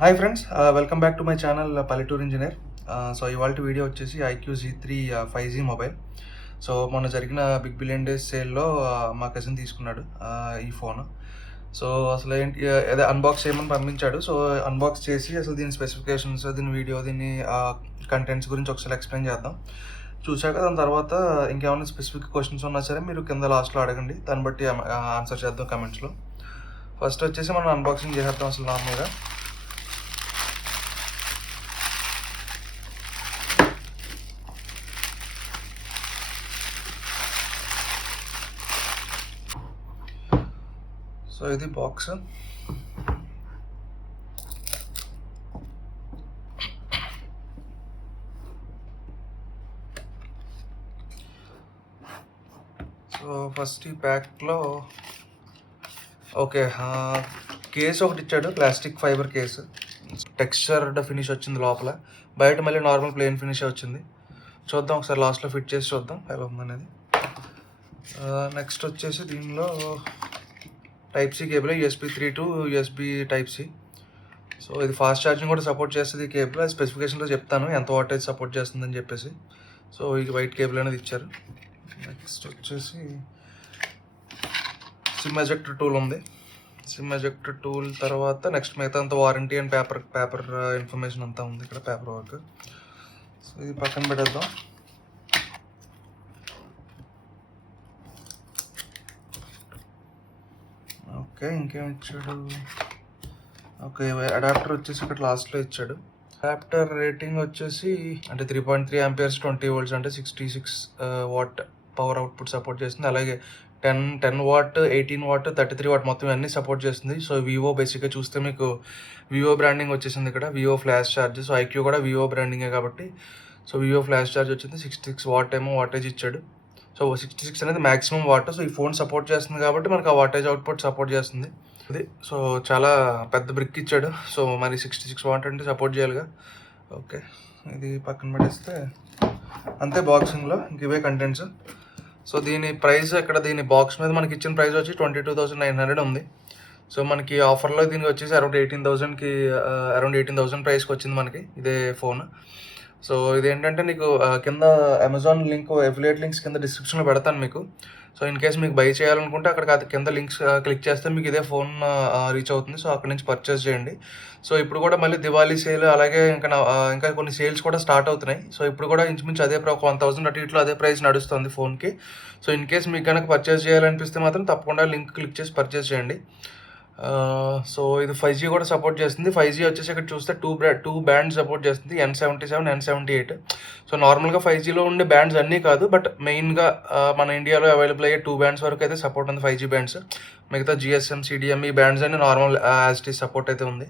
Hi friends, welcome back to my channel పల్లెటూరు engineer. So ఇవాళ video వచ్చేసి IQ-Z3 5G mobile. So మొన్న జరిగిన బిగ్ బిలియన్ డేస్ సేల్లో మా కజిన్ తీసుకున్నాడు ఈ ఫోన్. సో అసలు ఏంటి అదే అన్బాక్స్ చేయమని పంపించాడు. సో అన్బాక్స్ చేసి అసలు దీని స్పెసిఫికేషన్స్, దీని వీడియో, దీని కంటెంట్స్ గురించి ఒకసారి ఎక్స్ప్లెయిన్ చేద్దాం. చూశాక దాని తర్వాత ఇంకేమైనా స్పెసిఫిక్ క్వశ్చన్స్ ఉన్నా సరే మీరు కింద లాస్ట్లో అడగండి, దాన్ని బట్టి ఆన్సర్ చేద్దాం కమెంట్స్లో. ఫస్ట్ వచ్చేసి మనం అన్బాక్సింగ్ చేసేద్దాం అసలు నార్మల్గా. సో ఇది బాక్స్. సో ఫస్ట్ ఈ ప్యాక్లో ఓకే కేసు ఒకటి ఇచ్చాడు, plastic fibre case. Textured finish వచ్చింది లోపల, బయట మళ్ళీ నార్మల్ ప్లెయిన్ ఫినిష్ వచ్చింది. చూద్దాం ఒకసారి లాస్ట్లో ఫిట్ చేసి చూద్దాం ఎలా ఉందనేది. నెక్స్ట్ వచ్చేసి దీనిలో Type-C cable, USB 3 to USB Type-C. So ఇది ఫాస్ట్ ఛార్జింగ్ కూడా సపోర్ట్ చేస్తుంది ఈ కేబుల్. అది స్పెసిఫికేషన్లో చెప్తాను ఎంత వాటేజ్ సపోర్ట్ చేస్తుందని చెప్పేసి. సో ఇది వైట్ కేబుల్ అనేది ఇచ్చారు. నెక్స్ట్ వచ్చేసి సిమ్ ఎజెక్టర్ టూల్ ఉంది. సిమ్ ఎజెక్టర్ టూల్ తర్వాత నెక్స్ట్ మిగతా అంతా వారంటీ అండ్ పేపర్ ఇన్ఫర్మేషన్ అంతా ఉంది ఇక్కడ, పేపర్ వర్క్. సో ఇది పక్కన పెట్టేద్దాం. ఓకే, ఇంకేం ఇచ్చాడు? ఓకే, అడాప్టర్ వచ్చేసి ఇక్కడ లాస్ట్లో ఇచ్చాడు. అడాప్టర్ రేటింగ్ వచ్చేసి అంటే 3.3 amperes 20 volts అంటే 66 watt పవర్ అవుట్పుట్ సపోర్ట్ చేస్తుంది. అలాగే 10 watt 18 watt 33 watt మొత్తం అన్నీ సపోర్ట్ చేస్తుంది. సో వివో బేసిక్గా చూస్తే మీకు వివో బ్రాండింగ్ వచ్చేసింది ఇక్కడ, Vivo flash charge. So IQ కూడా వివో బ్రాండింగే కాబట్టి సో వివో ఫ్లాష్ ఛార్జ్ వచ్చింది. 66 watt ఏమో వాటేజ్ ఇచ్చాడు. సో 66 అనేది మ్యాక్సిమం వాట్. సో ఈ ఫోన్ సపోర్ట్ చేస్తుంది కాబట్టి మనకు ఆ వాటేజ్ అవుట్పుట్ సపోర్ట్ చేస్తుంది. ఇది సో చాలా పెద్ద బ్రిక్ ఇచ్చాడు. సో మరి 66 watt అంటే సపోర్ట్ చేయాలిగా. ఓకే, ఇది పక్కన పెట్టేస్తే అంతే బాక్సింగ్లో ఇంక ఇవే కంటెంట్స్. సో దీని ప్రైస్ ఇక్కడ, దీని బాక్స్ మీద మనకి ఇచ్చిన ప్రైస్ వచ్చి 22,900 ఉంది. సో మనకి ఆఫర్లో దీనికి వచ్చేసి అరౌండ్ 18,000 ప్రైస్కి వచ్చింది మనకి ఇదే ఫోన్. సో ఇదేంటంటే నీకు కింద అమెజాన్ లింక్, ఎఫిలియేట్ లింక్స్ కింద డిస్క్రిప్షన్లో పెడతాను మీకు. సో ఇన్ కేస్ మీకు బై చేయాలనుకుంటే అక్కడ కింద లింక్స్ క్లిక్ చేస్తే మీకు ఇదే ఫోన్ రీచ్ అవుతుంది. సో అక్కడ నుంచి పర్చేస్ చేయండి. సో ఇప్పుడు కూడా మళ్ళీ దివాళీ సేల్, అలాగే ఇంకా కొన్ని సేల్స్ కూడా స్టార్ట్ అవుతున్నాయి. సో ఇప్పుడు కూడా ఇంచుమించు అదే 1,000 అటు ఇట్లో అదే ప్రైస్ నడుస్తుంది ఫోన్కి. సో ఇన్ కేస్ మీకు కనుక పర్చేస్ చేయాలనిపిస్తే మాత్రం తప్పకుండా లింక్ క్లిక్ చేసి పర్చేస్ చేయండి. సో ఇది 5G కూడా సపోర్ట్ చేస్తుంది. 5G వచ్చేసి ఇక్కడ చూస్తే టూ బ్యాండ్స్ సపోర్ట్ చేస్తుంది, N77, N78. సో నార్మల్గా 5Gలో ఉండే బ్యాండ్స్ అన్నీ కాదు, బట్ మెయిన్గా మన ఇండియాలో అవైలబుల్ అయ్యే 2 bands వరకు అయితే సపోర్ట్ ఉంది 5G బ్యాండ్స్. మిగతా GSM, CDM ఈ బ్యాండ్స్ అన్ని normal as it is support అయితే ఉంది.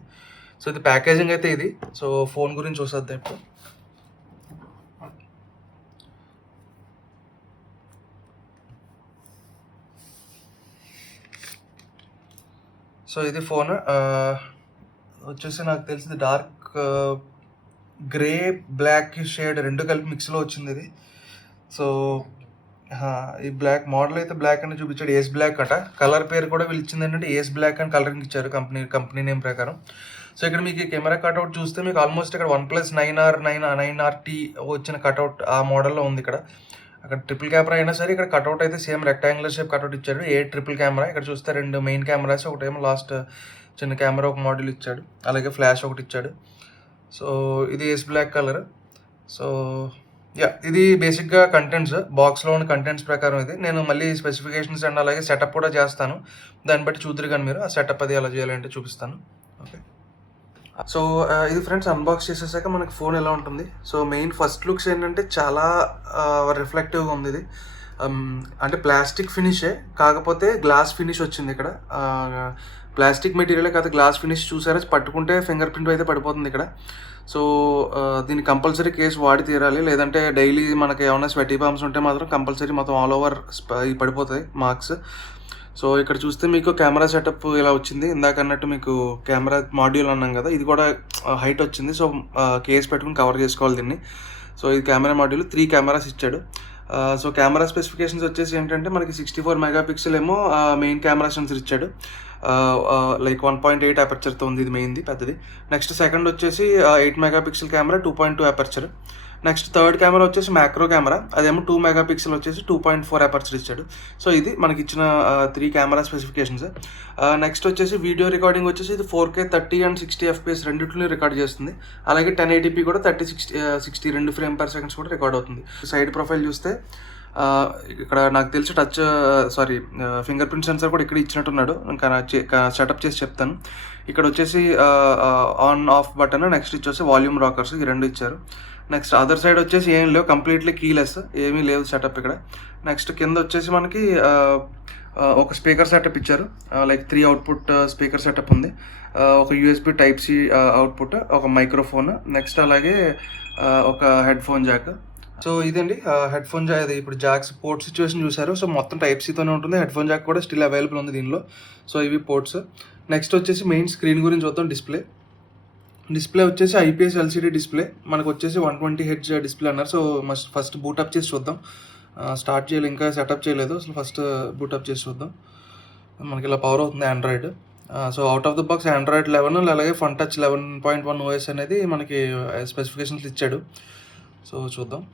సో ఇది ప్యాకేజింగ్ అయితే ఇది. సో ఫోన్ గురించి చూసేద్దాం ఇప్పుడు. సో ఇది ఫోన్ వచ్చేసి నాకు తెలిసింది డార్క్ గ్రే బ్లాక్ షేడ్ రెండు కలిపి మిక్స్లో వచ్చింది ఇది. సో ఈ బ్లాక్ మోడల్ అయితే బ్లాక్ అని చూపించాడు, ఏస్ బ్లాక్ అట. కలర్ పేరు కూడా వీళ్ళు ఇచ్చింది ఏంటంటే ఏస్ బ్లాక్ అని కలరింగ్ ఇచ్చారు కంపెనీ నేమ్ ప్రకారం. సో ఇక్కడ మీకు కెమెరా కట్అవుట్ చూస్తే మీకు ఆల్మోస్ట్ ఇక్కడ OnePlus 9RT వచ్చిన కట్అవుట్ ఆ మోడల్లో ఉంది. ఇక్కడ అక్కడ ట్రిపుల్ కెమెరా అయినా సరే ఇక్కడ కట్అవుట్ అయితే సేమ్ రెక్టాంగులర్ షేప్ కట్అవుట్ ఇచ్చాడు. Triple camera. ఇక్కడ చూస్తే 2 మెయిన్ కెమెరాస్, ఒకటేమో లాస్ట్ చిన్న కెమెరా ఒక మోడల్ ఇచ్చాడు, అలాగే ఫ్లాష్ ఒకటి ఇచ్చాడు. సో ఇది ఏస్ బ్లాక్ కలర్. సో ఇది బేసిక్గా కంటెంట్స్, బాక్స్లో ఉన్న కంటెంట్స్ ప్రకారం ఇది. నేను మళ్ళీ స్పెసిఫికేషన్స్ అండ్ అలాగే సెటప్ కూడా చేస్తాను, దాన్ని బట్టి చూద్దరు కానీ మీరు ఆ సెటప్ అది ఎలా చేయాలంటే చూపిస్తాను. ఓకే, సో ఇది ఫ్రెండ్స్ అన్బాక్స్ చేసేసాక మనకి ఫోన్ ఎలా ఉంటుంది. సో మెయిన్ ఫస్ట్ లుక్స్ ఏంటంటే చాలా రిఫ్లెక్టివ్గా ఉంది ఇది. అంటే ప్లాస్టిక్ ఫినిషే, కాకపోతే గ్లాస్ ఫినిష్ వచ్చింది ఇక్కడ. ప్లాస్టిక్ మెటీరియలే కాదు, గ్లాస్ ఫినిష్ చూసారా, పట్టుకుంటే ఫింగర్ ప్రింట్ అయితే పడిపోతుంది ఇక్కడ. సో దీన్ని కంపల్సరీ కేసు వాడి తీరాలి, లేదంటే డైలీ మనకి ఏమైనా స్వెటీ బాంబ్స్ ఉంటే మాత్రం కంపల్సరీ మొత్తం ఆల్ ఓవర్ పడిపోతాయి మార్క్స్. సో ఇక్కడ చూస్తే మీకు కెమెరా సెటప్ ఇలా వచ్చింది. ఇందాక అన్నట్టు మీకు కెమెరా మాడ్యూల్ అన్నాం కదా, ఇది కూడా హైట్ వచ్చింది. సో కేస్ పెట్టుకుని కవర్ చేసుకోవాలి దీన్ని. సో ఇది కెమెరా మాడ్యూల్, 3 కెమెరాస్ ఇచ్చాడు. సో కెమెరా స్పెసిఫికేషన్స్ వచ్చేసి ఏంటంటే మనకి 64 మెగాపిక్సెల్ ఏమో మెయిన్ కెమెరా సెన్సర్ ఇచ్చాడు. లైక్ 1.8 అపర్చర్తో ఉంది, ఇది మెయిన్ది పెద్దది. నెక్స్ట్ సెకండ్ వచ్చేసి 8 megapixel camera 2.2 aperture. Next third camera వచ్చేసి మ్యాక్రో కెమెరా, అదేమో 2 మెగాపిక్సెల్ వచ్చేసి 2.4 అపర్చర్ ఇచ్చాడు. సో ఇది మనకి ఇచ్చిన 3 కెమెరా స్పెసిఫికేషన్స్. నెక్స్ట్ వచ్చేసి వీడియో రికార్డింగ్ వచ్చేసి ఇది 4K 30 అండ్ 60 FPS రెండింటిని రికార్డ్ చేస్తుంది. అలాగే 1080p కూడా 60 2 ఫ్రేమ్ పర్ సెకండ్స్ కూడా రికార్డ్ అవుతుంది. సైడ్ ప్రొఫైల్ చూస్తే ఇక్కడ నాకు తెలిసి ఫింగర్ ప్రింట్ సెన్సర్ కూడా ఇక్కడ ఇచ్చినట్టున్నాడు. ఇంకా సెటప్ చేసి చెప్తాను. ఇక్కడ వచ్చేసి ఆన్ ఆఫ్ బటన్, నెక్స్ట్ వచ్చేసి వాల్యూమ్ రాకర్స్, ఈ రెండు ఇచ్చారు. నెక్స్ట్ అదర్ సైడ్ వచ్చేసి ఏం లేవు, కంప్లీట్లీ కీలెస్, ఏమీ లేవు సెటప్ ఇక్కడ. నెక్స్ట్ కింద వచ్చేసి మనకి ఒక స్పీకర్ సెటప్ ఇచ్చారు, లైక్ 3 అవుట్పుట్ స్పీకర్ సెటప్ ఉంది. ఒక USB Type-C అవుట్పుట్, ఒక మైక్రోఫోన్, నెక్స్ట్ అలాగే ఒక హెడ్ ఫోన్ జాక్. సో ఇదండి హెడ్ ఫోన్ జాక్. ఇప్పుడు జాక్స్ పోర్ట్ సిచ్యువేషన్ చూసారు. సో మొత్తం Type-Cతోనే ఉంటుంది. హెడ్ ఫోన్ జాక్ కూడా స్టిల్ అవైలబుల్ ఉంది దీనిలో. సో ఇవి పోర్ట్స్. నెక్స్ట్ వచ్చేసి మెయిన్ స్క్రీన్ గురించి చూద్దాం. డిస్ప్లే వచ్చేసి IPS LCD డిస్ప్లే, మనకు వచ్చేసి 120Hz డిస్ప్లే అన్నారు. సో ఫస్ట్ బూటప్ చేసి చూద్దాం. స్టార్ట్ చేయాలి, ఇంకా సెటప్ చేయలేదు. అసలు ఫస్ట్ బూటప్ చేసి చూద్దాం. మనకి ఇలా పవర్ అవుతుంది Android. So out of the box Android 11 అలాగే ఫన్ టచ్ 11.1 OS అనేది మనకి స్పెసిఫికేషన్స్ ఇచ్చాడు. సో చూద్దాం.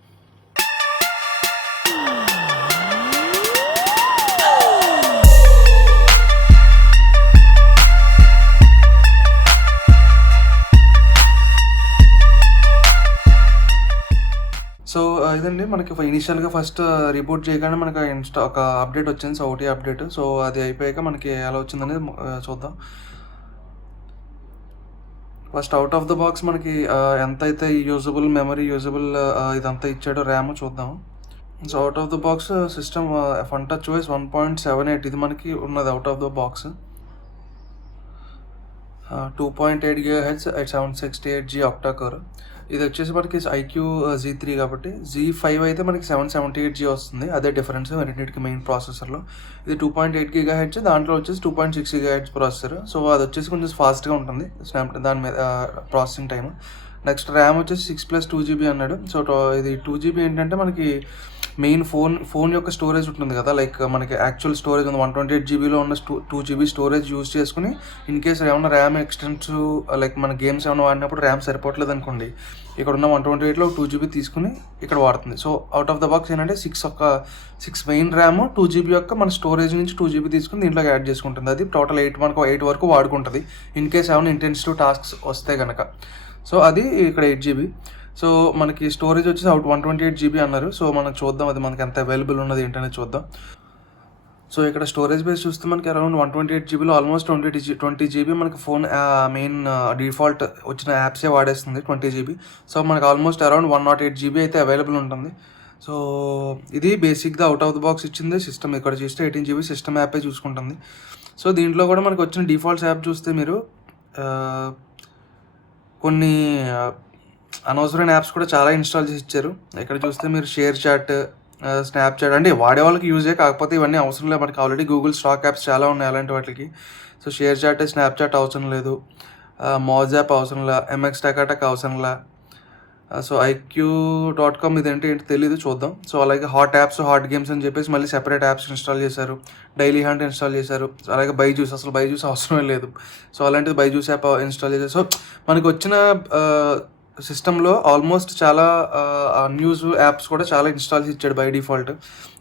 సో ఇదండి మనకి ఇనిషియల్గా ఫస్ట్ రిపోర్ట్ చేయగానే మనకి ఒక అప్డేట్ వచ్చింది, సో OT అప్డేట్. సో అది అయిపోయాక మనకి ఎలా వచ్చిందనేది చూద్దాం. First out of the box మనకి ఎంత అయితే యూజబుల్ మెమరీ, యూజబుల్ ఇదంతా ఇచ్చాడో ర్యామ్ చూద్దాం. So out of the box system fun touch OS 1.78 ఇది మనకి ఉన్నది out of the box. 2.8 GHz at 768G octa core. ఇది వచ్చేసి మనకి IQ Z3 కాబట్టి, Z5 అయితే మనకి 778G వస్తుంది. అదే డిఫరెన్స్ రెండింటికి మెయిన్ ప్రాసెసర్లో. ఇది 2.8 GHz, దాంట్లో వచ్చేసి 2.6 GHz ప్రాసెసర్. సో అది వచ్చేసి కొంచెం ఫాస్ట్గా ఉంటుంది దాని మీద ప్రాసెసింగ్ టైం. నెక్స్ట్ ర్యామ్ వచ్చేసి 6+2GB అన్నాడు. సో ఇది 2GB ఏంటంటే మనకి మెయిన్ ఫోన్ యొక్క స్టోరేజ్ ఉంటుంది కదా, లైక్ మనకి యాక్చువల్ స్టోరేజ్ ఉంది 128GBలో ఉన్న 2GB స్టోరేజ్ యూజ్ చేసుకుని ఇన్ కేస్ ఏమైనా ర్యామ్ ఎక్స్టెన్స్ లైక్ మన గేమ్స్ ఏమైనా వాడినప్పుడు ర్యామ్ సరిపోవట్లేదు అనుకోండి, ఇక్కడ ఉన్న 128లో 2GB తీసుకుని ఇక్కడ వాడుతుంది. So out of the box ఏంటంటే 6 మెయిన్ ర్యామ్ 2GB యొక్క మన స్టోరేజ్ నుంచి 2GB తీసుకుని దీంట్లోకి యాడ్ చేసుకుంటుంది. అది టోటల్ 8 వరకు వాడుకుంటుంది ఇన్ కేస్ ఏమైనా ఇంటెన్సివ్ టాస్క్స్ వస్తే కనుక. సో అది ఇక్కడ 8GB. సో మనకి స్టోరేజ్ వచ్చేసి 128GB అన్నారు. సో మనం చూద్దాం అది మనకి ఎంత అవైలబుల్ ఉన్నది ఏంటనేది చూద్దాం. సో ఇక్కడ స్టోరేజ్ బేస్ చూస్తే మనకి అరౌండ్ 128GBలో ఆల్మోస్ట్ 20GB మనకి ఫోన్ మెయిన్ డిఫాల్ట్ వచ్చిన యాప్సే వాడేస్తుంది 20GB. సో మనకి ఆల్మోస్ట్ అరౌండ్ 108GB అయితే అవైలబుల్ ఉంటుంది. సో ఇది బేసిక్గా అవుట్ ఆఫ్ ద బాక్స్ ఇచ్చింది సిస్టమ్. ఇక్కడ చూస్తే 18GB సిస్టమ్ యాపే చూసుకుంటుంది. సో దీంట్లో కూడా మనకి వచ్చిన డిఫాల్ట్స్ యాప్ చూస్తే మీరు కొన్ని అనవసరమైన యాప్స్ కూడా చాలా ఇన్స్టాల్ చేసి ఇచ్చారు. ఇక్కడ చూస్తే మీరు షేర్ చాట్, స్నాప్చాట్ అంటే వాడే వాళ్ళకి యూజే, కాకపోతే ఇవన్నీ అవసరం లేదు మనకి. ఆల్రెడీ గూగుల్ స్టాక్ యాప్స్ చాలా ఉన్నాయి అలాంటి వాటికి. సో షేర్ చాట్, స్నాప్చాట్ అవసరం లేదు, మోజ్ యాప్ అవసరం లే, MX టకాటక్ అవసరం లే. సో IQ.com ఇదేంటి తెలీదు, చూద్దాం. సో అలాగే హాట్ యాప్స్, హాట్ గేమ్స్ అని చెప్పేసి మళ్ళీ సెపరేట్ యాప్స్ ఇన్స్టాల్ చేశారు. డైలీ హంట్ ఇన్స్టాల్ చేశారు. అలాగే బైజూస్, అసలు బైజూస్ అవసరమే లేదు. సో అలాంటిది బైజూస్ యాప్ ఇన్స్టాల్ చేశారు. సో మనకి వచ్చిన సిస్టంలో ఆల్మోస్ట్ చాలా న్యూస్ యాప్స్ కూడా చాలా ఇన్స్టాల్ ఇచ్చాడు బై డిఫాల్ట్.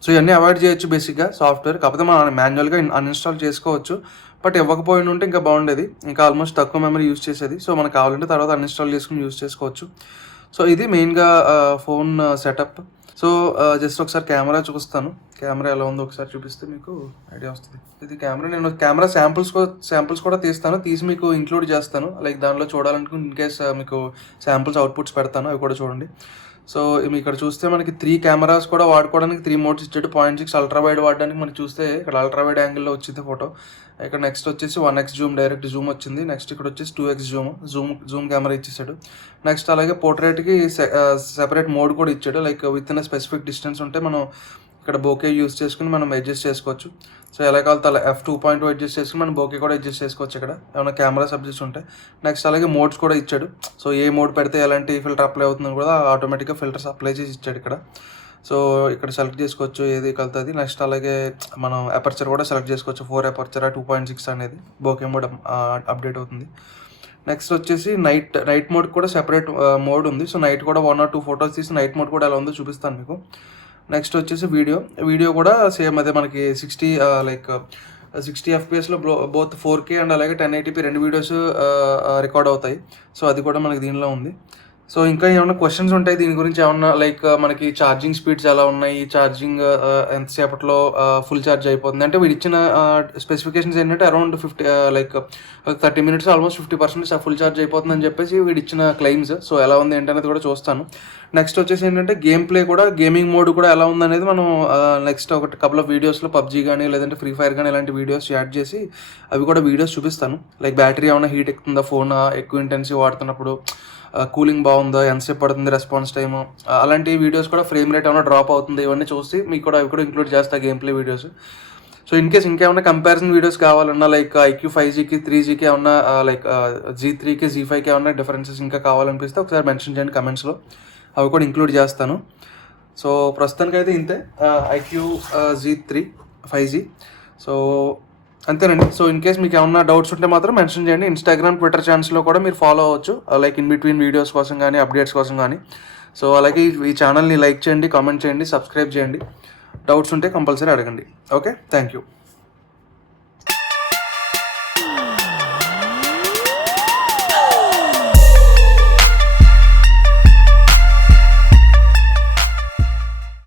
సో ఇవన్నీ అవాయిడ్ చేయొచ్చు బేసిక్గా సాఫ్ట్వేర్, కాకపోతే మనం మాన్యువల్గా అన్ఇన్స్టాల్ చేసుకోవచ్చు. బట్ ఇవ్వకపోయి ఉంటే ఇంకా బాగుండేది, ఇంకా ఆల్మోస్ట్ తక్కువ మెమరీ యూజ్ చేసేది. సో మనకు కావాలంటే తర్వాత అన్ఇన్స్టాల్ చేసుకుని యూజ్ చేసుకోవచ్చు. సో ఇది మెయిన్గా ఫోన్ సెటప్. సో జస్ట్ ఒకసారి కెమెరా చూపిస్తాను. కెమెరా ఎలా ఉందో ఒకసారి చూపిస్తే మీకు ఐడియా వస్తుంది. ఇది కెమెరా, నేను కెమెరా శాంపుల్స్ కూడా తీసి మీకు ఇంక్లూడ్ చేస్తాను. లైక్ దానిలో చూడాలనుకుని ఇన్ కేస్ మీకు శాంపుల్స్ అవుట్పుట్స్ పెడతాను, అవి కూడా చూడండి. సో ఇక్కడ చూస్తే మనకి 3 కెమెరాస్ కూడా వాడుకోవడానికి 3 మోడ్స్ ఇచ్చాడు. 0.6 అల్ట్రా వైడ్ వాడడానికి మనకి చూస్తే ఇక్కడ అల్ట్రా వైడ్ యాంగిల్లో వచ్చింది ఫోటో. ఇక్కడ నెక్స్ట్ వచ్చేసి 1x జూమ్, డైరెక్ట్ జూమ్ వచ్చింది. నెక్స్ట్ ఇక్కడ వచ్చేసి 2x జూమ్ కెమెరా ఇచ్చేసాడు. నెక్స్ట్ అలాగే పోర్ట్రేట్కి సెపరేట్ మోడ్ కూడా ఇచ్చాడు. Like with in specific distance ఉంటే మనం ఇక్కడ బోకే యూజ్ చేసుకుని మనం అడ్జస్ట్ చేసుకోవచ్చు. సో ఎలా కావాలి అలా f2.2 అడ్జస్ట్ చేసుకుని మనం బోకే కూడా అడ్జస్ట్ చేసుకోవచ్చు ఇక్కడ ఏమైనా కెమెరా సబ్జెక్ట్స్ ఉంటాయి. నెక్స్ట్ అలాగే మోడ్స్ కూడా ఇచ్చాడు. సో ఏ మోడ్ పెడితే ఎలాంటి ఫిల్టర్ అప్లై అవుతుందని కూడా ఆటోమేటిక్గా ఫిల్టర్స్ అప్లై చేసి ఇచ్చాడు ఇక్కడ. సో ఇక్కడ సెలెక్ట్ చేసుకోవచ్చు ఏది కలుతుంది. నెక్స్ట్ అలాగే మనం అపర్చర్ కూడా సెలెక్ట్ చేసుకోవచ్చు, 4 అపర్చర్ 2.6 అనేది బోకే మోడ్ అప్డేట్ అవుతుంది. నెక్స్ట్ వచ్చేసి నైట్ మోడ్ కూడా సెపరేట్ మోడ్ ఉంది. సో నైట్ కూడా 1 or 2 ఫొటోస్ తీసి నైట్ మోడ్ కూడా ఎలా ఉందో చూపిస్తాను మీకు. నెక్స్ట్ వచ్చేసి వీడియో కూడా సేమ్ అదే మనకి 60 FPSలో బోత్ 4K అండ్ అలాగే 1080p రెండు వీడియోస్ రికార్డ్ అవుతాయి. సో అది కూడా మనకి దీనిలో ఉంది. సో ఇంకా ఏమైనా క్వశ్చన్స్ ఉంటాయి దీని గురించి, ఏమన్నా మనకి ఛార్జింగ్ స్పీడ్స్ ఎలా ఉన్నాయి, ఛార్జింగ్ ఎంతసేపట్లో ఫుల్ ఛార్జ్ అయిపోతుంది అంటే, వీడు ఇచ్చిన స్పెసిఫికేషన్స్ ఏంటంటే around 30 minutes almost 50% full charge అయిపోతుంది అని చెప్పేసి వీడు ఇచ్చిన క్లెయిమ్స్. సో ఎలా ఉంది ఏంటనేది కూడా చూస్తాను. నెక్స్ట్ వచ్చేసి ఏంటంటే గేమ్ ప్లే కూడా, గేమింగ్ మోడ్ కూడా ఎలా ఉందనేది మనం నెక్స్ట్ ఒక కపుల్ ఆఫ్ వీడియోస్లో పబ్జీ కానీ లేదంటే ఫ్రీ ఫైర్ కానీ ఇలాంటి వీడియోస్ యాడ్ చేసి అవి కూడా వీడియోస్ చూపిస్తాను. బ్యాటరీ ఏమైనా హీట్ ఎక్కుతుందా, ఫోన్ ఎక్కువ ఇంటెన్సివ్ వాడుతున్నప్పుడు కూలింగ్ బాగుందా, ఎంతసేపు పడుతుంది రెస్పాన్స్ టైము, అలాంటి వీడియోస్ కూడా ఫ్రేమ్ రేట్ ఏమైనా డ్రాప్ అవుతుంది ఇవన్నీ చూసి మీకు కూడా అవి కూడా ఇంక్లూడ్ చేస్తా game play videos. So in case ఇంకేమైనా కంపారిజన్ వీడియోస్ కావాలన్నా IQ 5Gకి 3Gకి ఏమన్నా G3కి Z5కి ఏమన్నా డిఫరెన్సెస్ ఇంకా కావాలనిపిస్తే ఒకసారి మెన్షన్ చేయండి కమెంట్స్లో, అవి కూడా ఇంక్లూడ్ చేస్తాను. సో ప్రస్తుతానికైతే ఇంతే IQ Z3 5G. సో అంతేనండి. సో ఇన్ కేస్ మీకు ఏమన్నా డౌట్స్ ఉంటే మాత్రం మెన్షన్ చేయండి. ఇన్స్టాగ్రామ్, ట్విట్టర్ ఛానల్స్లో కూడా మీరు ఫాలో అవ్వచ్చు, ఇన్ బిట్వీన్ వీడియోస్ కోసం కానీ అప్డేట్స్ కోసం కానీ. సో అలాగే ఈ ఛానల్ని లైక్ చేయండి, కామెంట్ చేయండి, సబ్స్క్రైబ్ చేయండి. డౌట్స్ ఉంటే కంపల్సరీ అడగండి. Okay, thank you.